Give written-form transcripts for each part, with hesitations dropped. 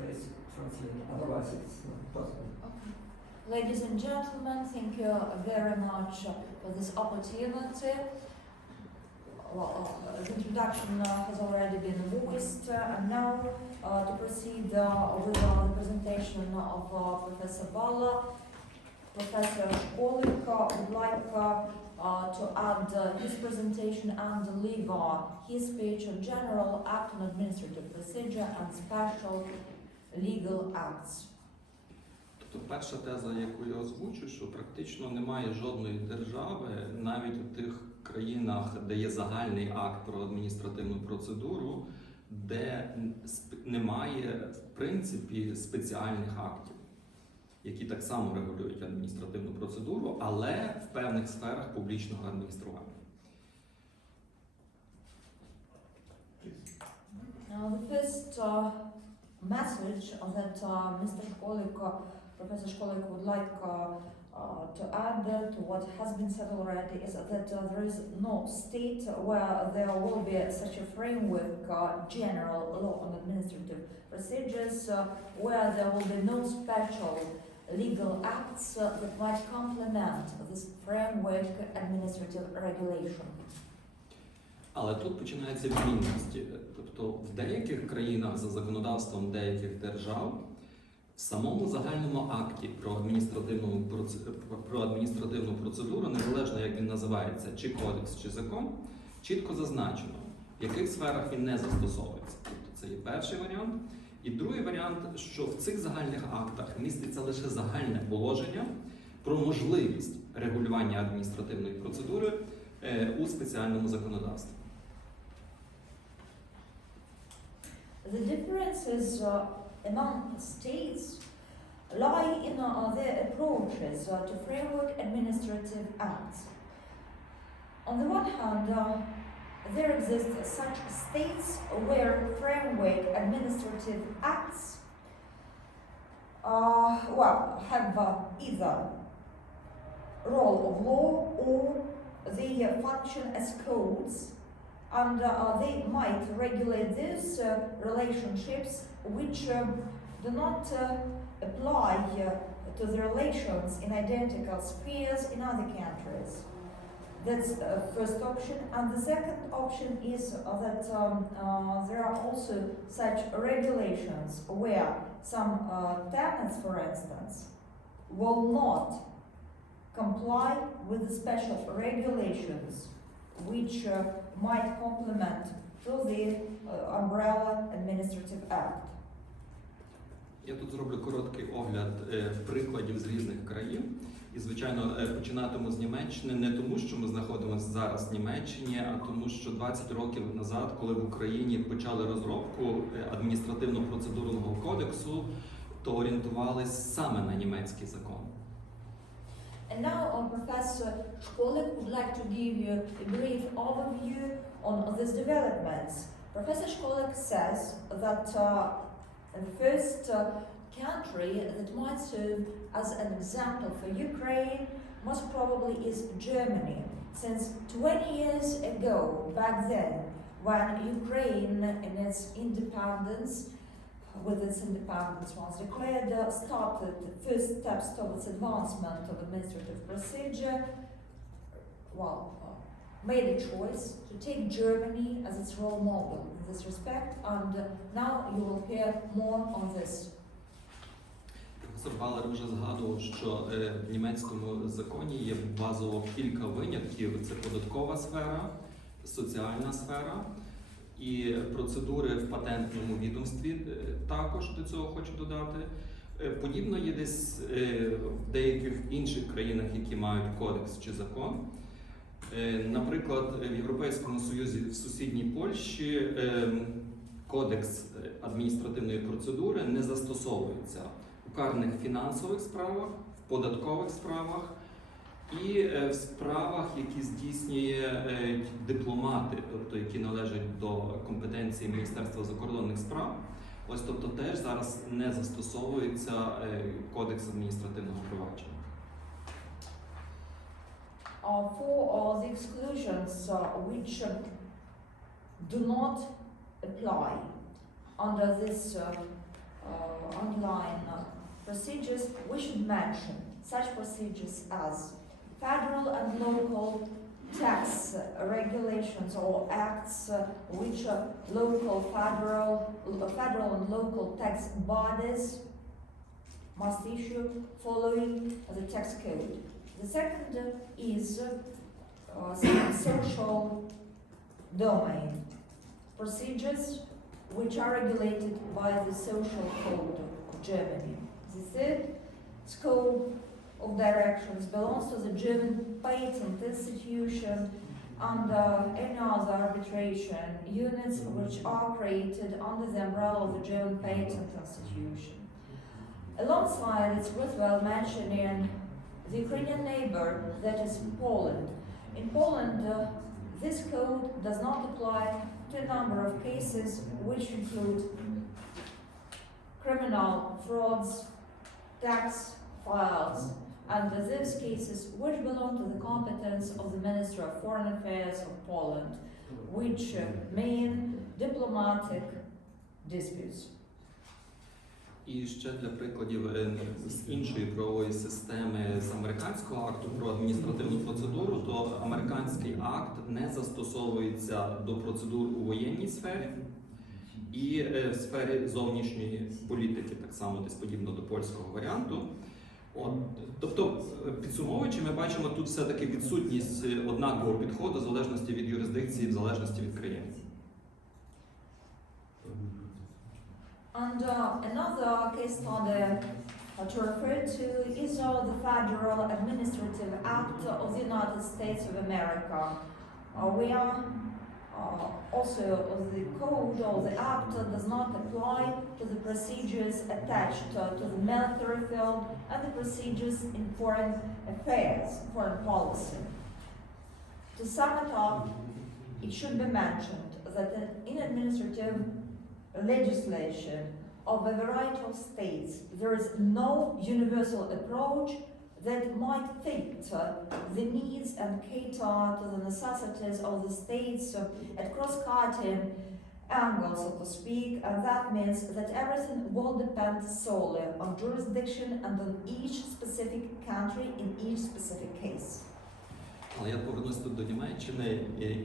phrase translated. Otherwise, it's not possible. Okay. Ladies and gentlemen, thank you very much for this opportunity. Well, the introduction has already been voiced, and now to proceed with the presentation of Professor Balla, Professor Shkolyk would like to add his presentation and deliver his speech on General Act on Administrative Procedure and Special Legal Acts. Тобто перша теза, яку я озвучу, що практично немає жодної держави, навіть у тих країнах, де є загальний акт про адміністративну процедуру, де немає, в принципі, спеціальних актів, які так само регулюють адміністративну процедуру, але в певних сферах публічного адміністрування. The first message that Mr. Shkolyk, Professor Shkolyk would like to add to what has been said already is that there is no state where there will be such a framework, general law on administrative procedures, where there will be no special legal acts that might complement this framework administrative regulation. Але тут починаються відмінності. Тобто в деяких країнах за законодавством деяких держав в самому загальному акті про адміністративну процедуру, незалежно як він називається, чи кодекс, чи закон, чітко зазначено, в яких сферах він не застосовується. Тобто це є перший варіант. І другий варіант, що в цих загальних актах міститься лише загальне положення про можливість регулювання адміністративної процедури у спеціальному законодавстві. The differences among states lie in their approaches to framework administrative acts. On the one hand, there exist such states where framework administrative acts have either role of law or they function as codes, and they might regulate these relationships which do not apply to the relations in identical spheres in other countries. That's the first option. And the second option is that there are also such regulations where some tenants, for instance, will not comply with the special regulations which might complement to the umbrella administrative act. Я тут зроблю короткий огляд прикладів з різних країн. І, звичайно, починатиму з Німеччини не тому, що ми знаходимося зараз в Німеччині, а тому, що 20 років назад, коли в Україні почали розробку адміністративно-процедурного кодексу, то орієнтувалися саме на німецький закон. And now Professor Shkolyk would like to give you a brief overview on these developments. Professor Shkolyk says that the first country that might serve as an example for Ukraine most probably is Germany, since 20 years ago, back then, when Ukraine in its independence, with its independence once declared, started the first steps towards advancement of administrative procedure, made a choice to take Germany as its role model in this respect, and now you will hear more on this. Професор Балер вже згадував, що в німецькому законі є базово кілька винятків. Це податкова сфера, соціальна сфера і процедури в патентному відомстві також до цього хочу додати. Подібно є десь в деяких інших країнах, які мають кодекс чи закон. Наприклад, в Європейському Союзі в сусідній Польщі кодекс адміністративної процедури не застосовується у карних фінансових справах, в податкових справах і в справах, які здійснює дипломати, тобто які належать до компетенції Міністерства закордонних справ. Ось, тобто теж зараз не застосовується кодекс адміністративного провадження. For the exclusions which do not apply under this underline procedures, we should mention such procedures as federal and local tax regulations or acts which federal and local tax bodies must issue following the tax code. The second is social domain procedures which are regulated by the social code of Germany. The third scope of directions belongs to the German patent institution and any other arbitration units which are created under the umbrella of the German patent institution. Alongside, it's worthwhile mentioning the Ukrainian neighbor, that is Poland. In Poland, this code does not apply to a number of cases which include criminal frauds, tax files, and those cases which belong to the competence of the Ministry of Foreign Affairs of Poland, which mean diplomatic disputes. І ще для прикладів з іншої правової системи, з американського акту про адміністративну процедуру, то американський акт не застосовується до процедур у воєнній сфері і в сфері зовнішньої політики, так само десь подібно до польського варіанту. Тобто, підсумовуючи, ми бачимо тут все-таки відсутність однакового підходу в залежності від юрисдикції, в залежності від країни. And another case study to refer to is the Federal Administrative Act of the United States of America, where also the code or the act does not apply to the procedures attached to the military field and the procedures in foreign affairs, foreign policy. To sum it up, it should be mentioned that in administrative legislation of a variety of states, there is no universal approach that might fit the needs and cater to the necessities of the states at cross-cutting angles, so to speak, and that means that everything will depend solely on jurisdiction and on each specific country in each specific case. Але я повернусь тут до Німеччини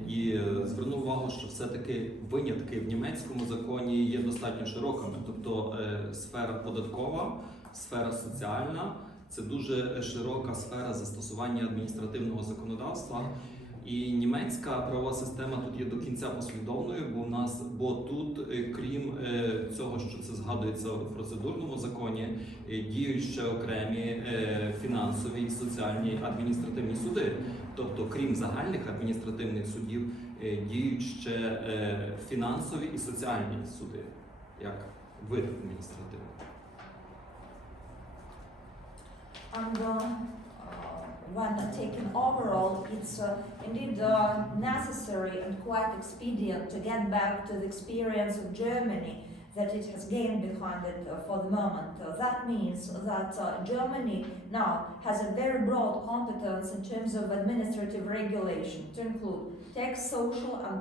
і зверну увагу, що все-таки винятки в німецькому законі є достатньо широкими. Тобто сфера податкова, сфера соціальна – це дуже широка сфера застосування адміністративного законодавства. І німецька правова система тут є до кінця послідовною, бо тут, крім цього, що це згадується в процедурному законі, діють ще окремі фінансові, соціальні, адміністративні суди. Тобто, крім загальних адміністративних судів, діють ще фінансові і соціальні суди, як вид адміністративний. And when taken overall, it's indeed necessary and quite expedient to get back to the experience of Germany that it has gained behind it for the moment. That means that Germany now has a very broad competence in terms of administrative regulation to include tax, social and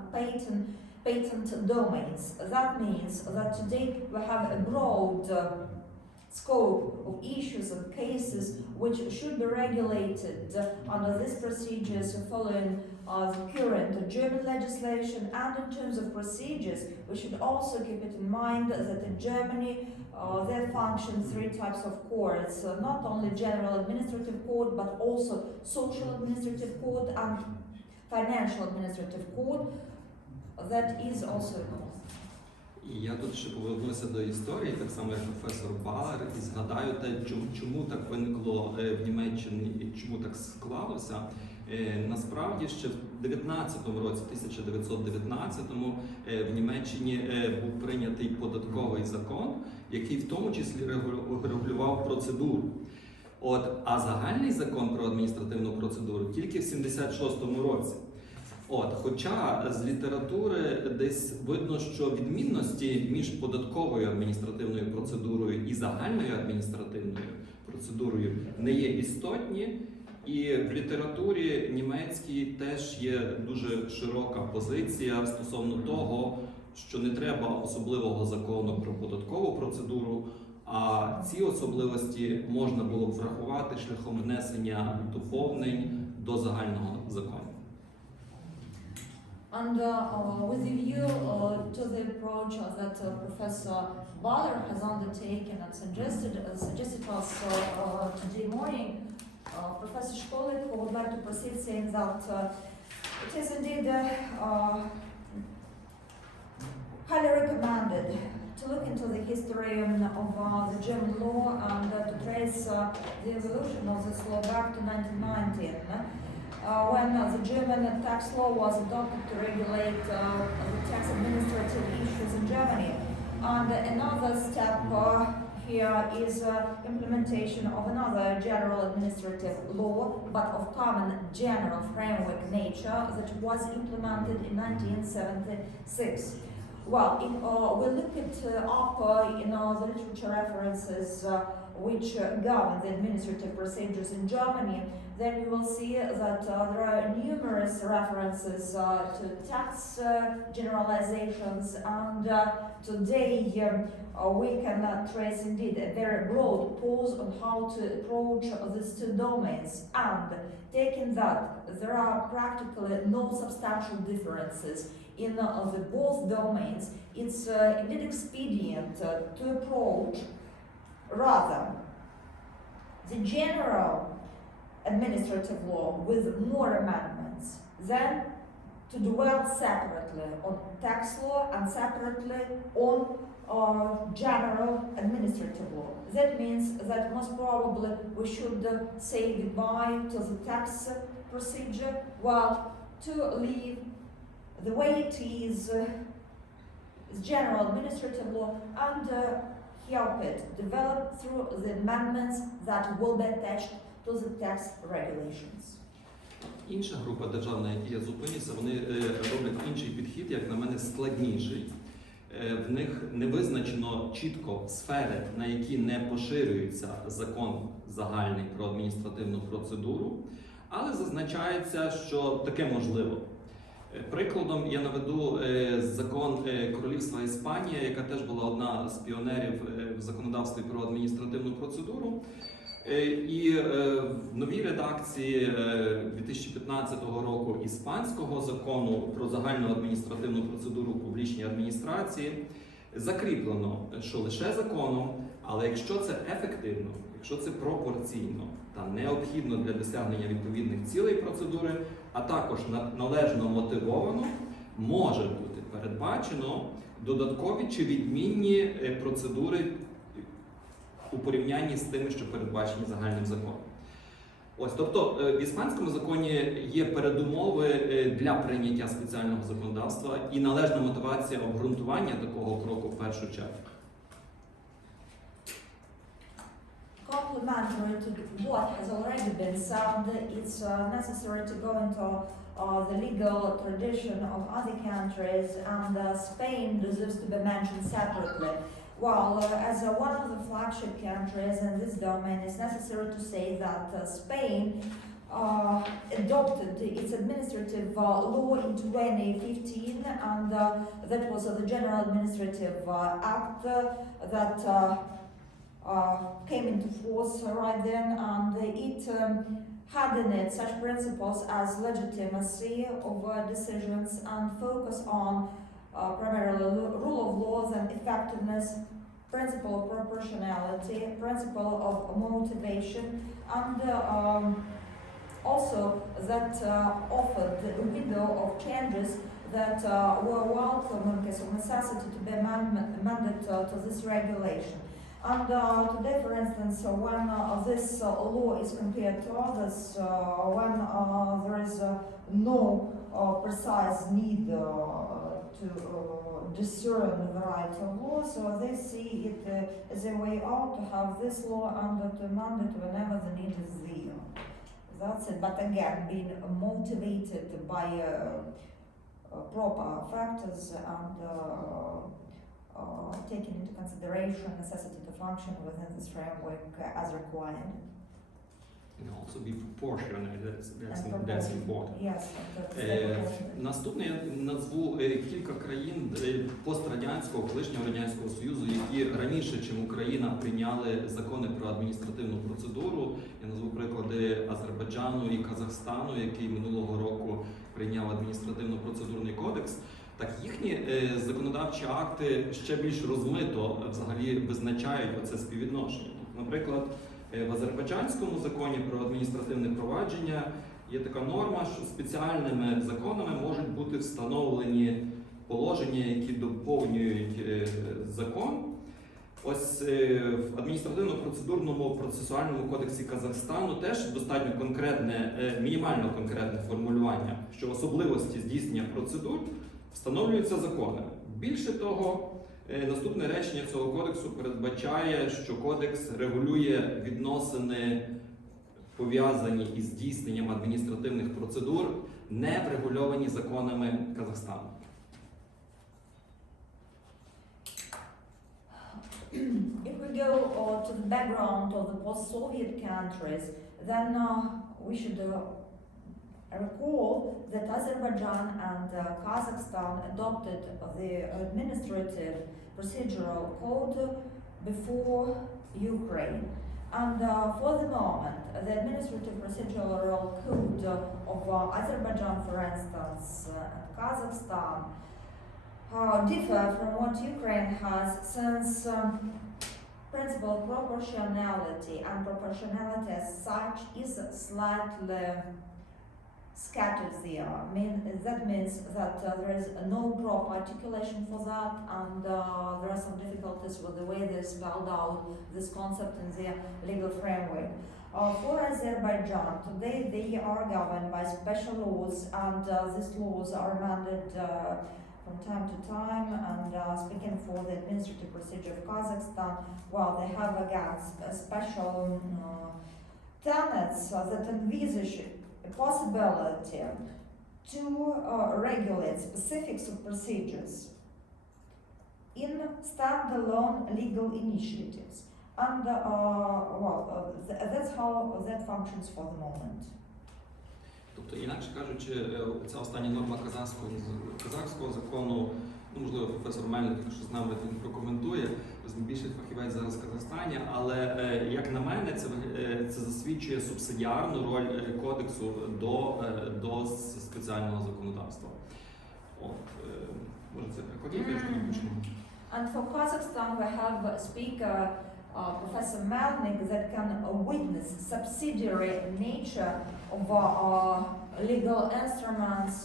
patent domains. That means that today we have a broad scope of issues and cases which should be regulated under these procedures following the current German legislation. And in terms of procedures, we should also keep it in mind that in Germany there function three types of courts, not only general administrative court but also social administrative court and financial administrative court. That is also І я тут ще повернуся до історії, так само як професор Балер, і згадаю те, чому так виникло в Німеччині і чому так склалося. Насправді ще в 1919-му в Німеччині був прийнятий податковий закон, який в тому числі регулював процедуру. А загальний закон про адміністративну процедуру тільки в 76-му році. Хоча з літератури десь видно, що відмінності між податковою адміністративною процедурою і загальною адміністративною процедурою не є істотні, і в літературі німецькій теж є дуже широка позиція стосовно того, що не треба особливого закону про податкову процедуру, а ці особливості можна було б врахувати шляхом внесення доповнень до загального закону. And with a view to the approach that Professor Baller has undertaken and suggested us today morning, Professor Shkolyk would like to proceed saying that it is indeed highly recommended to look into the history of the German law and to trace the evolution of this law back to 1919. When the German tax law was adopted to regulate the tax administrative issues in Germany. And another step here is implementation of another general administrative law, but of common general framework nature that was implemented in 1976. Well, if we look at the literature references which govern the administrative procedures in Germany, then you will see that there are numerous references to tax generalizations, and today we can trace indeed a very broad pause on how to approach these two domains. And taking that, there are practically no substantial differences in the both domains. It's indeed expedient to approach rather the general administrative law with more amendments than to dwell separately on tax law and separately on general administrative law. That means that most probably we should say goodbye to the tax procedure, while to leave the way it is general administrative law and help it develop through the amendments that will be attached to the tax regulations. Інша група держав, на якій я зупинюся, вони роблять інший підхід, як на мене, складніший. В них не визначено чітко сфери, на які не поширюється закон загальний про адміністративну процедуру, але зазначається, що таке можливо. Прикладом я наведу закон Королівства Іспанія, яка теж була одна з піонерів в законодавстві про адміністративну процедуру. І в новій редакції 2015 року іспанського закону про загальну адміністративну процедуру у публічній адміністрації закріплено, що лише законом, але якщо це ефективно, якщо це пропорційно та необхідно для досягнення відповідних цілей процедури, а також належно мотивовано, може бути передбачено додаткові чи відмінні процедури у порівнянні з тими, що передбачені загальним законом. Ось, тобто в іспанському законі є передумови для прийняття спеціального законодавства і належна мотивація обґрунтування такого кроку в першу чергу. Complementary to what has already been said, it's necessary to go into the legal tradition of other countries, and Spain deserves to be mentioned separately. Well, as one of the flagship countries in this domain, it's necessary to say that Spain adopted its administrative law in 2015, and that was the General Administrative Act that came into force right then, and it had in it such principles as legitimacy of decisions and focus on primarily rule of laws and effectiveness, principle of proportionality, principle of motivation, and also that offered a window of changes that were welcome in case of necessity to be amended to this regulation. And today, for instance, when this law is compared to others, when there is no precise need to discern the right of law, so they see it as a way out to have this law and to amend it whenever the need is there. That's it. But again, being motivated by proper factors and taking into consideration necessity to function within this framework as required. And also be proportionate, that's And proportion. important. Yes, that's Е, proportionate. Наступне я назву кілька країн пострадянського, колишнього Радянського Союзу, які раніше, ніж Україна, прийняли закони про адміністративну процедуру. Я назву приклади Азербайджану і Казахстану, який минулого року прийняв адміністративно-процедурний кодекс. Так їхні законодавчі акти ще більш розмито взагалі визначають оце співвідношення. Наприклад, в азербайджанському законі про адміністративне провадження є така норма, що спеціальними законами можуть бути встановлені положення, які доповнюють закон. Ось в адміністративно-процедурному процесуальному кодексі Казахстану теж достатньо конкретне, мінімально конкретне формулювання, що особливості здійснення процедур встановлюються законами. Більше того, наступне речення цього кодексу передбачає, що кодекс регулює відносини, пов'язані із здійсненням адміністративних процедур, не врегульовані законами Казахстану. If we go to the background of the post-Soviet countries, then we should recall that Azerbaijan and Kazakhstan adopted the administrative procedural code before Ukraine. And for the moment, the administrative procedural code of Azerbaijan, for instance, and Kazakhstan differ from what Ukraine has, since principle of proportionality and proportionality as such is slightly scattered there. That means that there is no proper articulation for that, and there are some difficulties with the way they spelled out this concept in their legal framework. For Azerbaijan, today they are governed by special laws, and these laws are amended from time to time. And speaking for the administrative procedure of Kazakhstan, well, they have again special tenets that envisage a possibility to regulate specifics of procedures in standalone legal initiatives. And that's how that functions for the moment. Тобто, інакше кажучи, ця остання норма казахського закону, ну, можливо, професор Мельник, якщо з нами, він прокоментує, він більший фахівець зараз в Казахстані, але, як на мене, це засвідчує субсидіарну роль кодексу до спеціального законодавства. Може, це прикладів, And for Kazakhstan, we have a speaker, Professor Melnik, that can witness subsidiary nature of legal instruments,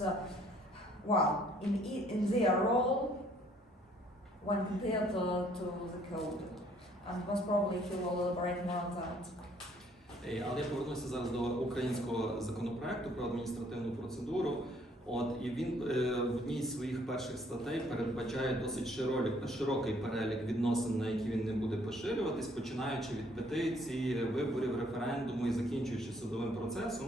in their role when compared to the code. And most probably he will elaborate more on that. Але я повернуся зараз до українського законопроекту про адміністративну процедуру. І він в одній з своїх перших статей передбачає досить широкий перелік відносин, на які він не буде поширюватись, починаючи від петиції, виборів, референдуму і закінчуючи судовим процесом.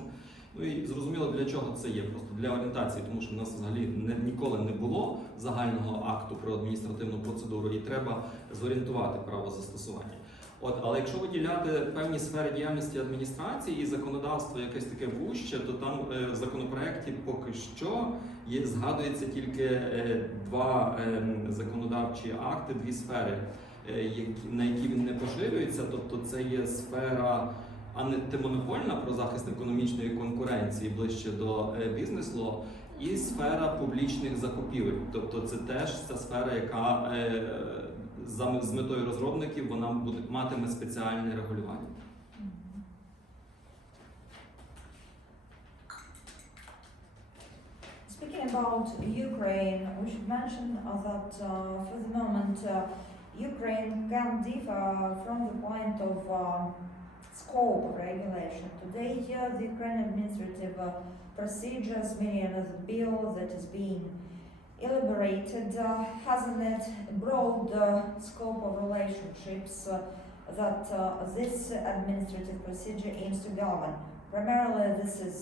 Ну і зрозуміло, для чого це є, просто для орієнтації, тому що в нас взагалі ніколи не було загального акту про адміністративну процедуру, і треба зорієнтувати право застосування. Але якщо виділяти певні сфери діяльності адміністрації і законодавство якесь таке вуще, то там в законопроекті поки що згадується тільки два законодавчі акти, дві сфери, на які він не поширюється. Тобто це є сфера антимонопольна про захист економічної конкуренції ближче до бізнес-ло, і сфера публічних закупівель. Тобто це теж ця сфера, яка з метою розробників вона матиме спеціальне регулювання. Speaking about Ukraine, we should mention that for the moment Ukraine can differ from the point of scope of regulation. Today, the Ukrainian administrative procedures, meaning the bill that is being elaborated, has in it a broad scope of relationships that this administrative procedure aims to govern. Primarily, this is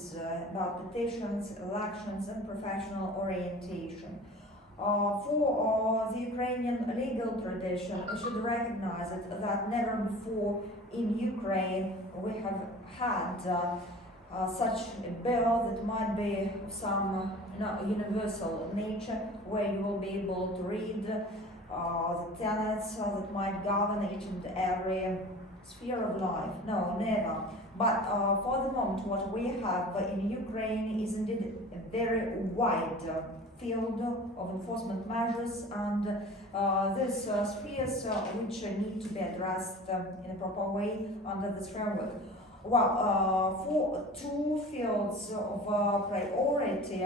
about petitions, elections, and professional orientation. For the Ukrainian legal tradition, we should recognize it that never before in Ukraine we have had such a bill that might be of some universal nature, where you will be able to read the tenets that might govern each and every sphere of life. No, never. But for the moment, what we have in Ukraine is indeed a very wide field of enforcement measures, and these spheres which need to be addressed in a proper way under this framework. Well, for two fields of priority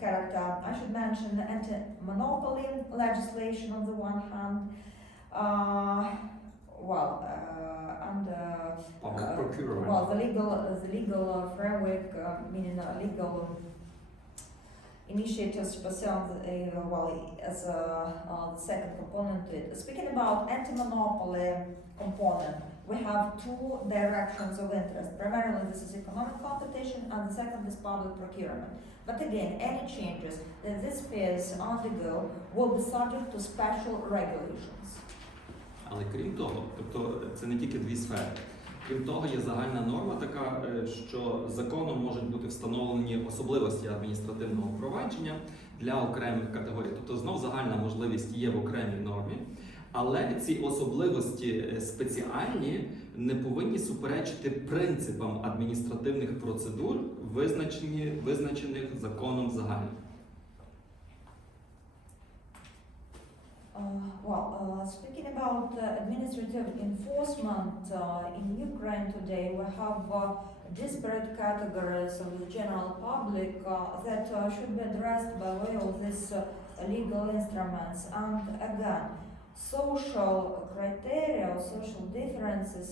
character, I should mention anti-monopoly legislation on the one hand, Public procurement. well, the legal framework, meaning legal initiatives pursuant as the second component to it. Speaking about anti-monopoly component, we have two directions of interest. Primarily, this is economic competition, and the second is public procurement. But again, any changes that these spheres undergo will be subject to special regulations. Але крім того, тобто це не тільки дві сфери. Крім того, є загальна норма така, що законом можуть бути встановлені особливості адміністративного провадження для окремих категорій. Тобто знов загальна можливість є в окремій нормі, але ці особливості спеціальні не повинні суперечити принципам адміністративних процедур, визначених законом загальним. Speaking about administrative enforcement in Ukraine today, we have disparate categories of the general public that should be addressed by way of these legal instruments. And again, social criteria or social differences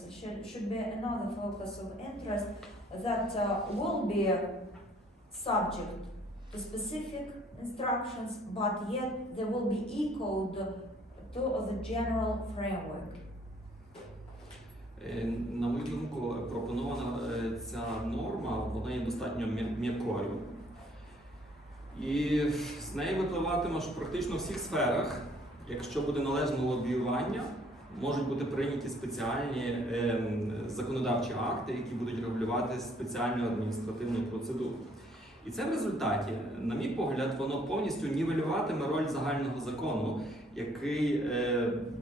should be another focus of interest that will be subject to specific instructions, but yet they will be echoed to the general framework. На мою думку, пропонована ця норма, вона є достатньо м'якою. І з неї випливатиме, що практично у всіх сферах, якщо буде належне лобіювання, можуть бути прийняті спеціальні законодавчі акти, які будуть регулювати спеціальну адміністративну процедуру. І це в результаті, на мій погляд, воно повністю нівелюватиме роль загального закону, який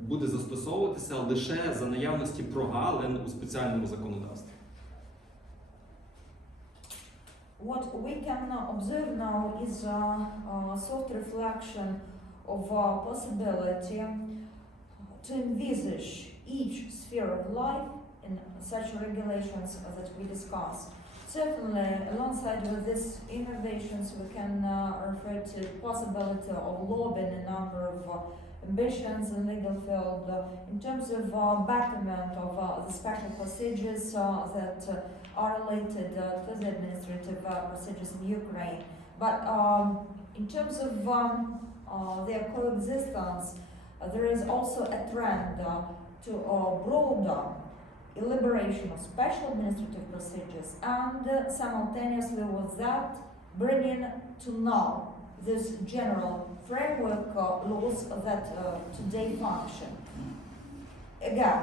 буде застосовуватися лише за наявності прогалин у спеціальному законодавстві. What we can observe now is a soft reflection of possibility to envisage each sphere of life in such regulations that we discussed. Certainly, alongside with these innovations, we can refer to the possibility of lobbying a number of ambitions in legal field in terms of betterment of the special procedures that are related to the administrative procedures in Ukraine. But in terms of their coexistence, there is also a trend to broader elaboration of special administrative procedures, and simultaneously with that, bringing to now this general framework laws that today function. Again,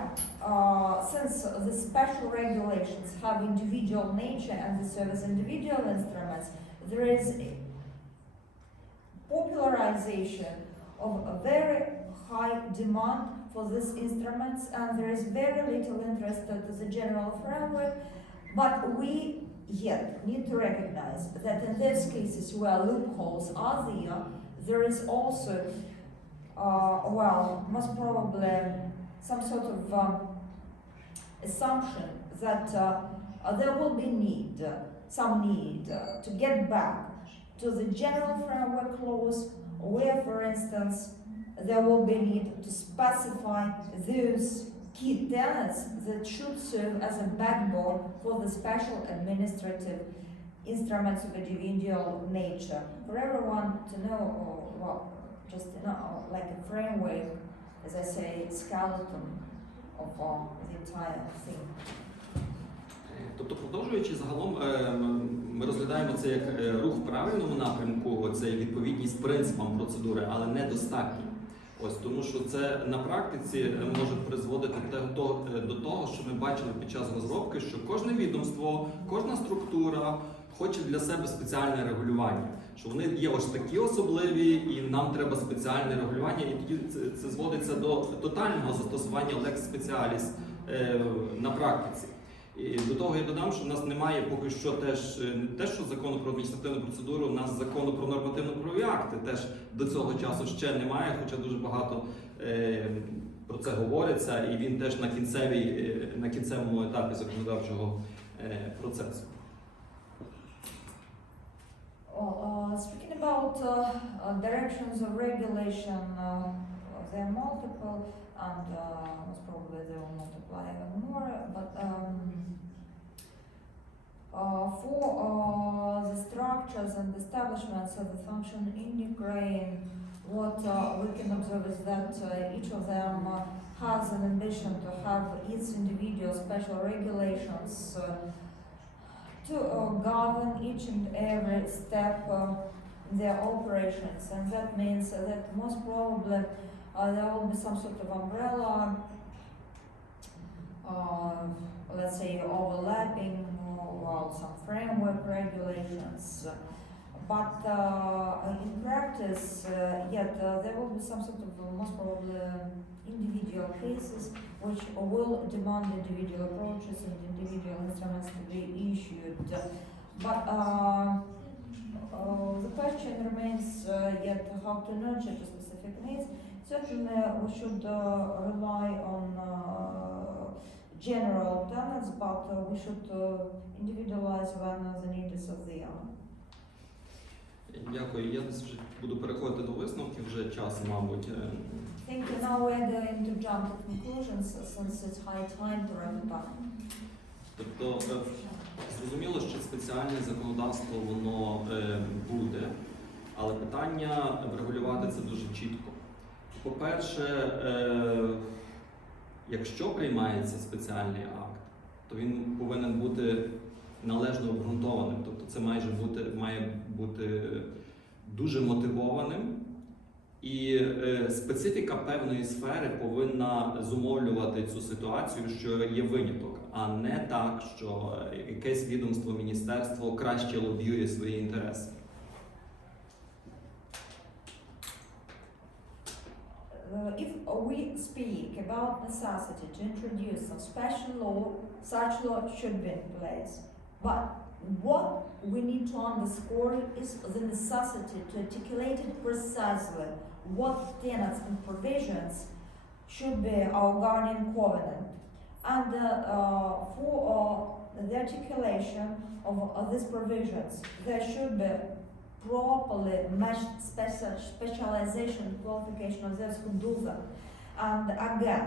since the special regulations have individual nature and they serve as individual instruments, there is a popularization of a very high demand for these instruments, and there is very little interest to the general framework. But we yet need to recognize that in these cases where loopholes are there is also, most probably some sort of assumption that there will be some need to get back to the general framework laws, where, for instance, there will be need to specify those key tenets that should serve as a backbone for the special administrative instruments of individual nature. For everyone to know, like a framework, as I say, skeleton of the entire thing. Тобто, продовжуючи загалом, ми розглядаємо це як рух в правильному напрямку, це відповідність принципам процедури, але недостатньо. Ось, тому що це на практиці може призводити до того, що ми бачили під час розробки, що кожне відомство, кожна структура хоче для себе спеціальне регулювання. Що вони є ось такі особливі, і нам треба спеціальне регулювання, і тоді це зводиться до тотального застосування lex specialis на практиці. І до того я додам, що в нас немає поки що теж не те, що закону про адміністративну процедуру, у нас закону про нормативно-правові акти теж до цього часу ще немає, хоча дуже багато про це говориться, і він теж на кінцевому етапі законодавчого процесу. Well, speaking about directions of regulation, there are multiple, and most probably they will multiply even more. But for the structures and establishments of the function in Ukraine, what we can observe is that each of them has an ambition to have its individual special regulations to govern each and every step in their operations, and that means that most probably there will be some sort of umbrella, let's say overlapping, well, some framework regulations, but in practice, yet there will be some sort of most probably individual cases which will demand individual approaches and individual instruments to be issued. But the question remains yet how to nurture the specific needs. Certainly we should rely on general tenets, but we should individualize when the need is of the hour. Дякую. Я десь вже буду переходити до висновків, вже час, мабуть. Thank you. Now we're going to jump to conclusions since it's high time to wrap it up. Тобто, зрозуміло, що спеціальне законодавство воно буде, але питання врегулювати це дуже чітко. По-перше, якщо приймається спеціальний акт, то він повинен бути належно обґрунтованим, тобто це має бути дуже мотивованим, і специфіка певної сфери повинна зумовлювати цю ситуацію, що є виняток, а не так, що якесь відомство, міністерство краще лобіює свої інтереси. If we speak about necessity to introduce some special law, such law should be in place. But what we need to underscore is the necessity to articulate it precisely what tenets and provisions should be our guardian covenant. And for the articulation of these provisions, there should be properly matched specialization and qualification of those who do them. And again,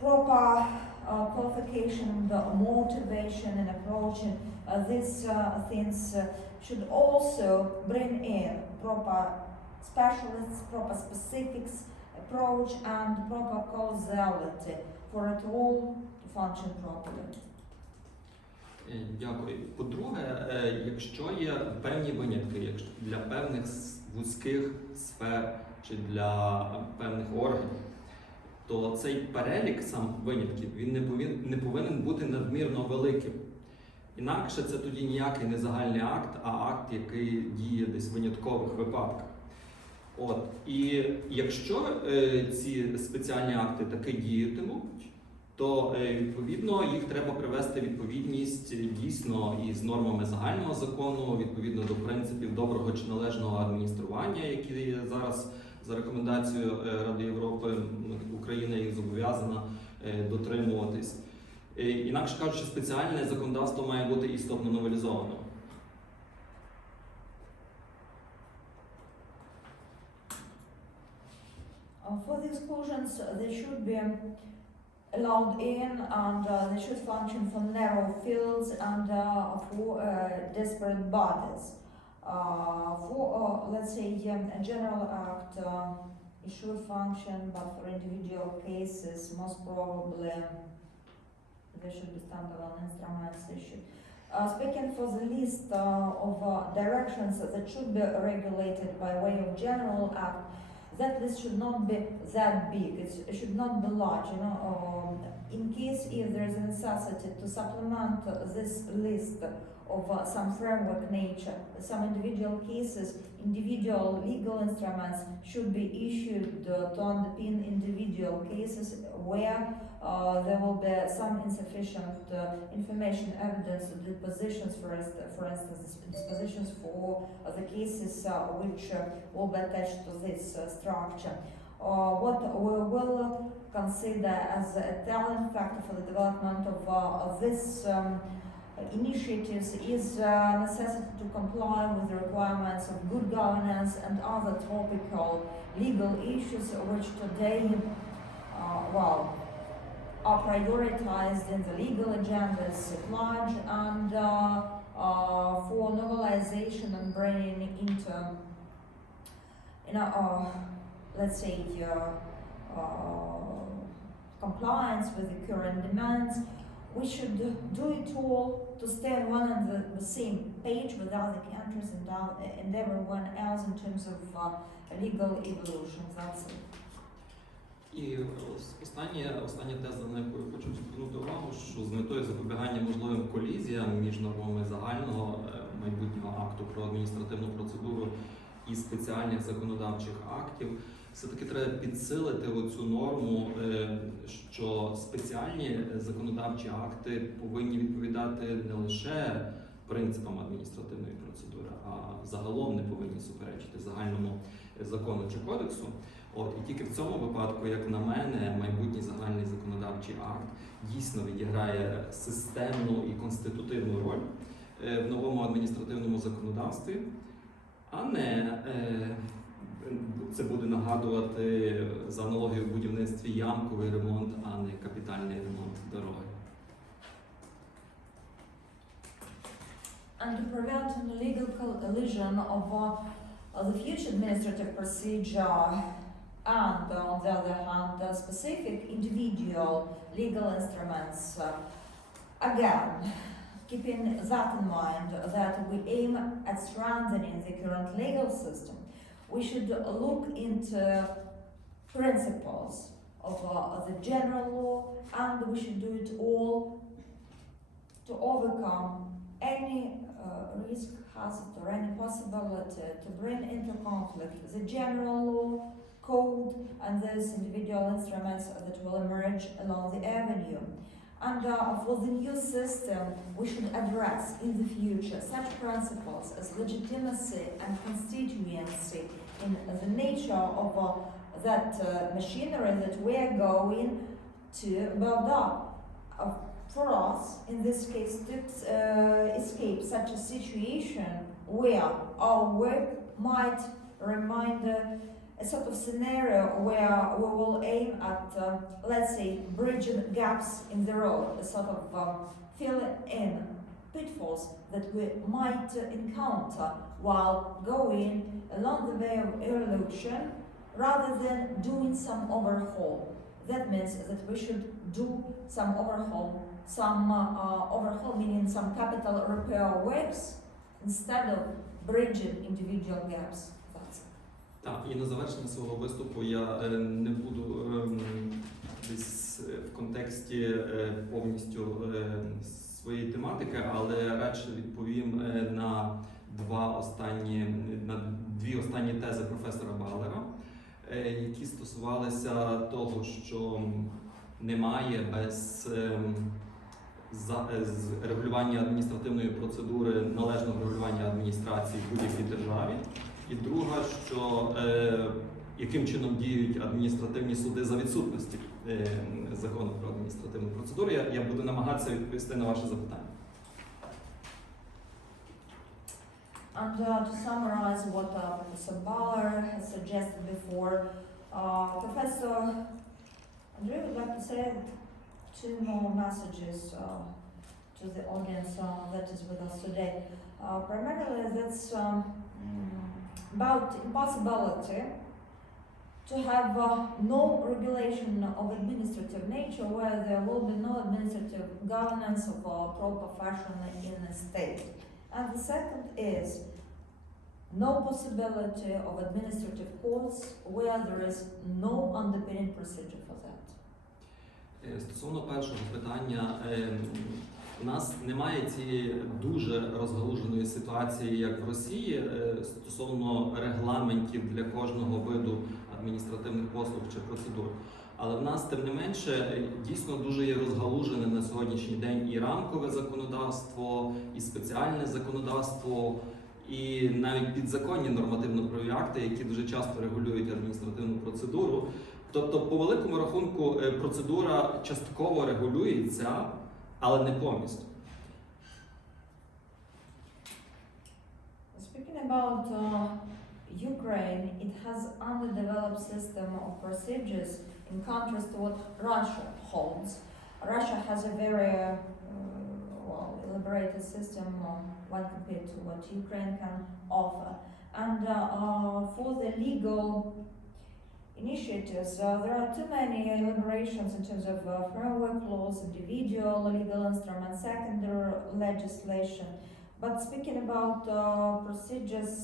proper qualification, the motivation and approaching these things should also bring in proper specialists, proper specifics, approach and proper causality for it all to function properly. Дякую. По-друге, якщо є певні винятки, якщо для певних вузьких сфер чи для певних органів, то цей перелік сам винятків він не повинен бути надмірно великим. Інакше це тоді ніякий не загальний акт, а акт, який діє десь в виняткових випадках. І якщо ці спеціальні акти таки діятимуть, то відповідно їх треба привести відповідність дійсно із нормами загального закону, відповідно до принципів доброго чи належного адміністрування, які зараз за рекомендацією Ради Європи Україна їх зобов'язана дотримуватись. Інакше кажучи, спеціальне законодавство має бути істотно новелізовано. For the exclusions, they should be allowed in, and they should function for narrow fields and for disparate bodies. For, let's say, a general act, it should function, but for individual cases, most probably there should be standalone instruments issued. Speaking for the list of directions that should be regulated by way of general act, that list should not be that big. It should not be large. In case if there is a necessity to supplement this list of some framework nature, some individual cases, individual legal instruments should be issued to underpin individual cases where there will be some insufficient information, evidence, dispositions, for instance, dispositions for the cases which will be attached to this structure. What we will consider as a telling factor for the development of this initiatives is necessity to comply with the requirements of good governance and other topical legal issues which today, are prioritized in the legal agendas at large, and for normalization and bringing into, let's say, compliance with the current demands. We should do it all to stay on one and the same page with other countries and everyone else in terms of legal evolution. That's it. І остання теза, на яку я хочу звернути увагу, що з метою запобігання можливим колізіям між нормами загального майбутнього акту про адміністративну процедуру і спеціальних законодавчих актів, все-таки треба підсилити оцю норму, що спеціальні законодавчі акти повинні відповідати не лише принципам адміністративної процедури, а загалом не повинні суперечити загальному закону чи кодексу. І тільки в цьому випадку, як на мене, майбутній загальний законодавчий акт дійсно відіграє системну і конститутивну роль в новому адміністративному законодавстві, а не це буде нагадувати за аналогією в будівництві ямковий ремонт, а не капітальний ремонт дороги. And to prevent legal collision of the future administrative procedure and, on the other hand, specific individual legal instruments, again, keeping that in mind that we aim at strengthening the current legal system, we should look into principles of the general law, and we should do it all to overcome any risk, hazard, or any possibility to bring into conflict the general law, code, and those individual instruments that will emerge along the avenue. And for the new system, we should address in the future such principles as legitimacy and constituency in the nature of that machinery that we are going to build up. For us, in this case, to escape such a situation where our work might remind a sort of scenario where we will aim at, let's say, bridging gaps in the road, a sort of filling in pitfalls that we might encounter while going along the way of evolution, rather than doing some overhaul. That means that we should do some overhaul, meaning some capital repair works, instead of bridging individual gaps. Так, і на завершення свого виступу я не буду десь в контексті повністю своєї тематики, але радше відповім на дві останні тези професора Балера, які стосувалися того, що немає без регулювання адміністративної процедури належного регулювання адміністрації в будь-якій державі. І друга, що яким чином діють адміністративні суди за відсутності закону про адміністративну процедуру. Я буду намагатися відповісти на ваше запитання. And to summarize what Professor Baller has suggested before, Professor Andrii would like to say two more messages to the audience that is with us today. Primarily, that's about impossibility to have no regulation of administrative nature, where there will be no administrative governance of proper fashion in the state. And the second is no possibility of administrative courts where there is no underpinning procedure for that. Стосовно першого питання, у нас немає цієї дуже розгалуженої ситуації, як в Росії, стосовно регламентів для кожного виду адміністративних послуг чи процедур. Але в нас, тим не менше, дійсно дуже є розгалужене на сьогоднішній день і рамкове законодавство, і спеціальне законодавство, і навіть підзаконні нормативно-правові акти, які дуже часто регулюють адміністративну процедуру. Тобто, по великому рахунку, процедура частково регулюється, але не повністю. Speaking about Ukraine, it has underdeveloped system of procedures in contrast to what Russia holds. Russia has a very elaborated system when compared to what Ukraine can offer. And for the legal initiatives, there are too many elaborations in terms of framework laws, individual legal instruments, secondary legislation. But speaking about procedures,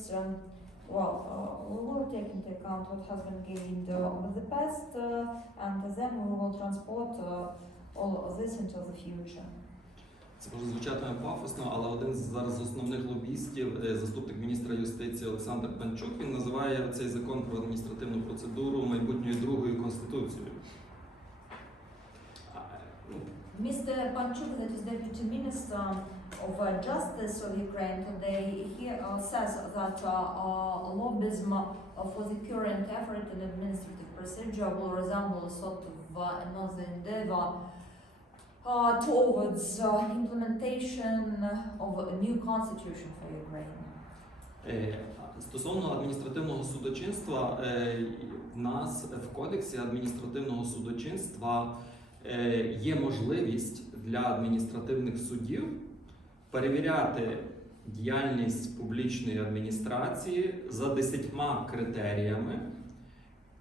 we will take into account what has been gained over the past, and then we will transport all of this into the future. Це може звучатиме пафосно, але один зараз з основних лобістів, заступник міністра юстиції Олександр Панчук, він називає цей закон про адміністративну процедуру майбутньою другою конституцією. Mr. Panchuk, that is Deputy Minister of Justice of Ukraine today, he says that lobbyism for the current effort in administrative procedure will resemble a sort of another endeavor towards implementation of a new constitution for Ukraine. Стосовно адміністративного судочинства, в нас в Кодексі адміністративного судочинства є можливість для адміністративних судів перевіряти діяльність публічної адміністрації за 10 критеріями,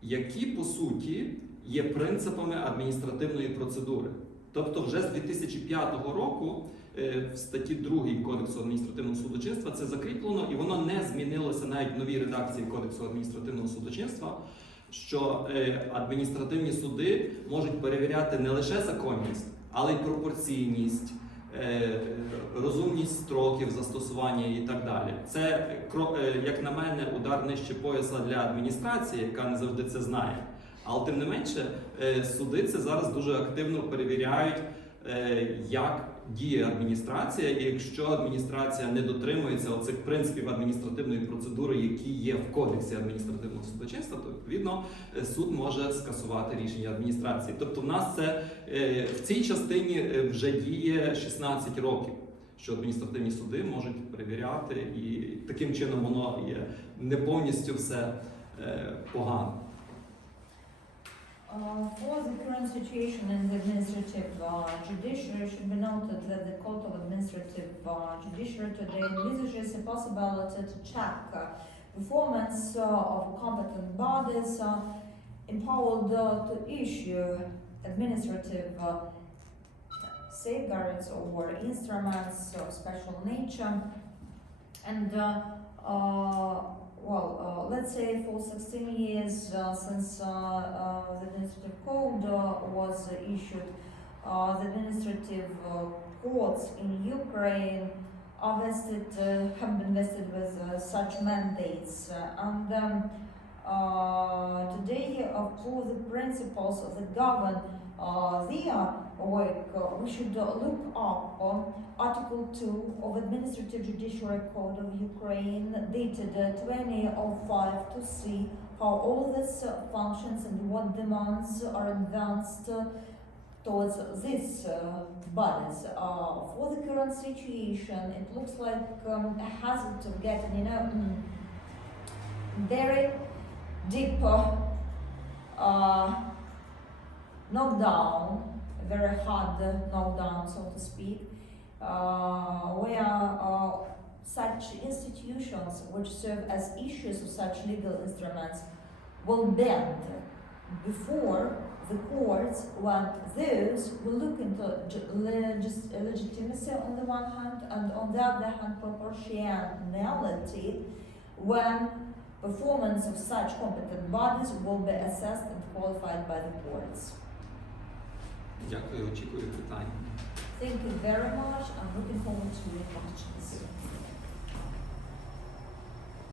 які, по суті, є принципами адміністративної процедури. Тобто вже з 2005 року в статті 2 Кодексу адміністративного судочинства це закріплено, і воно не змінилося навіть в новій редакції Кодексу адміністративного судочинства, що адміністративні суди можуть перевіряти не лише законність, але й пропорційність, розумність строків застосування і так далі. Це, як на мене, удар нижче пояса для адміністрації, яка не завжди це знає. Але тим не менше, суди це зараз дуже активно перевіряють, як діє адміністрація, і якщо адміністрація не дотримується оцих принципів адміністративної процедури, які є в Кодексі адміністративного судочинства, то, відповідно, суд може скасувати рішення адміністрації. Тобто в нас це в цій частині вже діє 16 років, що адміністративні суди можуть перевіряти, і таким чином воно є не повністю все погано. For the current situation in the administrative judiciary, it should be noted that the Court of Administrative Judiciary today envisages a possibility to check performance of competent bodies empowered to issue administrative safeguards or instruments of special nature. And let's say for 16 years since the administrative code was issued, the administrative courts in Ukraine have been vested with such mandates. And today, for the principles that govern their work, we should look up Article 2 of Administrative Judiciary Code of Ukraine, dated 2005, to see how all this functions and what demands are advanced towards these bodies. For the current situation, it looks like a hazard of getting, very deep knockdown, very hard knockdown, so to speak, where such institutions which serve as issues of such legal instruments will bend before the courts when those will look into legitimacy on the one hand and on the other hand proportionality when performance of such competent bodies will be assessed and qualified by the courts. Дякую, очікую питань. Thank you very much. I'm looking forward to your questions.